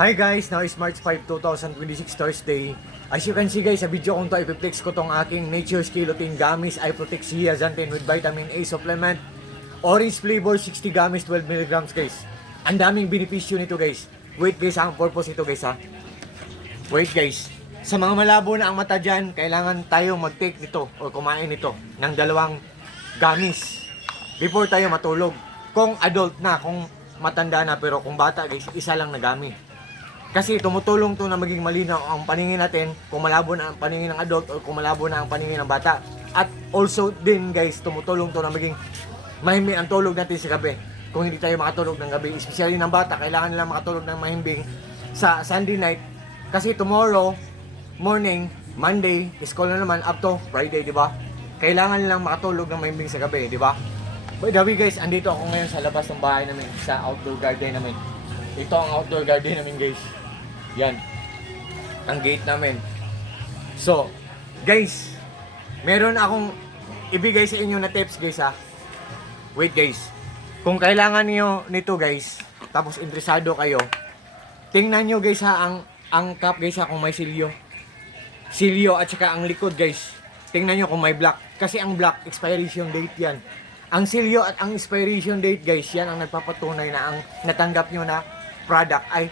Hi guys, now is March 5, 2026 Thursday. As you can see guys, sa video kong to, ipiplex ko tong aking Nature's Kilotin Gummies I Protect Zeaxanthin with Vitamin A supplement. Orange flavor, 60 gummies, 12 milligrams guys. Ang daming benepisyo nito guys. Wait guys, ang purpose ito guys ha. Wait guys, sa mga malabo na ang mata dyan, kailangan tayong mag-take nito o kumain nito ng dalawang gummies before tayo matulog. Kung adult na, kung matanda na, pero kung bata guys, isa lang na gummy. Kasi tumutulong to na maging malinaw ang paningin natin kung malabo na ang paningin ng adult o kung malabo na ang paningin ng bata. At also din guys, tumutulong to na maging mahimbing ang tulog natin sa gabi. Kung hindi tayo makatulog ng gabi, especially ng bata, kailangan nila makatulog ng mahimbing sa Sunday night. Kasi tomorrow morning, Monday, school na naman up to Friday, di ba? Kailangan nilang makatulog ng mahimbing sa gabi, di ba? By the way guys, andito ako ngayon sa labas ng bahay namin, sa outdoor garden namin. Ito ang outdoor garden namin guys. Yan. Ang gate namin. So, guys, meron akong ibigay sa inyo na tips guys ha. Wait guys. Kung kailangan niyo nito guys, tapos interesado kayo, tingnan nyo guys ha, ang cup guys ha, kung may silyo. Silyo at saka ang likod guys. Tingnan nyo kung may black. Kasi ang black, expiration date yan. Ang silyo at ang expiration date guys, yan ang nagpapatunay na ang natanggap nyo na product ay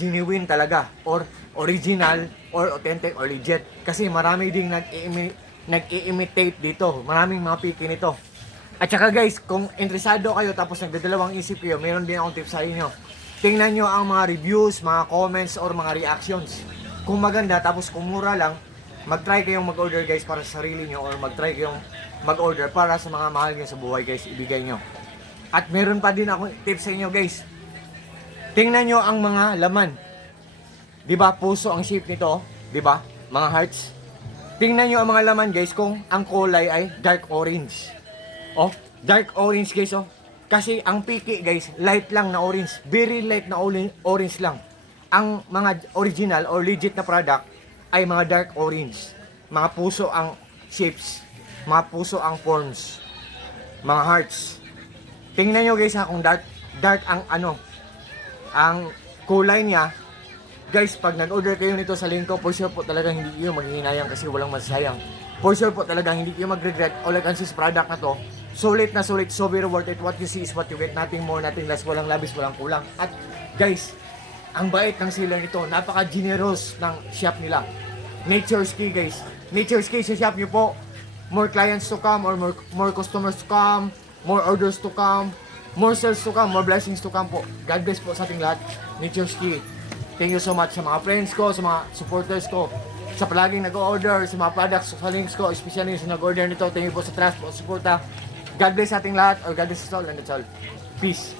genuine talaga or original or authentic or legit. Kasi marami ding nag-i-imitate dito. Maraming mga piki nito. At saka guys, kung interesado kayo tapos nagdadalawang isip kayo, meron din akong tips sa inyo. Tingnan nyo ang mga reviews, mga comments, or mga reactions. Kung maganda tapos kung mura lang, mag-try kayong mag-order guys para sa sarili nyo or mag-try kayong mag-order para sa mga mahal nyo sa buhay guys, ibigay nyo. At meron pa din akong tips sa inyo guys. Tingnan nyo ang mga laman. Diba puso ang shape nito? Diba? Mga hearts. Tingnan nyo ang mga laman guys kung ang kulay ay dark orange. Oh, dark orange guys oh. Kasi ang piki guys, light lang na orange. Very light na orange lang. Ang mga original or legit na product ay mga dark orange. Mga puso ang shapes. Mga puso ang forms. Mga hearts. Tingnan nyo guys ha kung dark ang ang kulay niya. Guys, pag nag-order kayo nito sa link ko, for sure po talagang hindi kayo maghihinayang kasi walang masayang. For sure po talagang hindi kayo mag-regret. All I can see product na to, sulit na sulit, so very worth it. What you see is what you get. Nothing more, nothing less. Walang labis, walang kulang. At guys, ang bait ng seller nito. Napaka-generous ng shop nila. Nature's Key guys. Nature's Key sa shop nyo po. More clients to come or more customers to come. More orders to come. More sales to come, more blessings to come po. God bless po sa ating lahat. Nature's Key. Thank you so much sa mga friends ko, sa mga supporters ko, sa palaging nag-order, sa mga products, sa links ko, especially sa nag-order nito. Thank you po sa trust po, suporta. God bless sa ating lahat, or God bless us all, and that's all. Peace.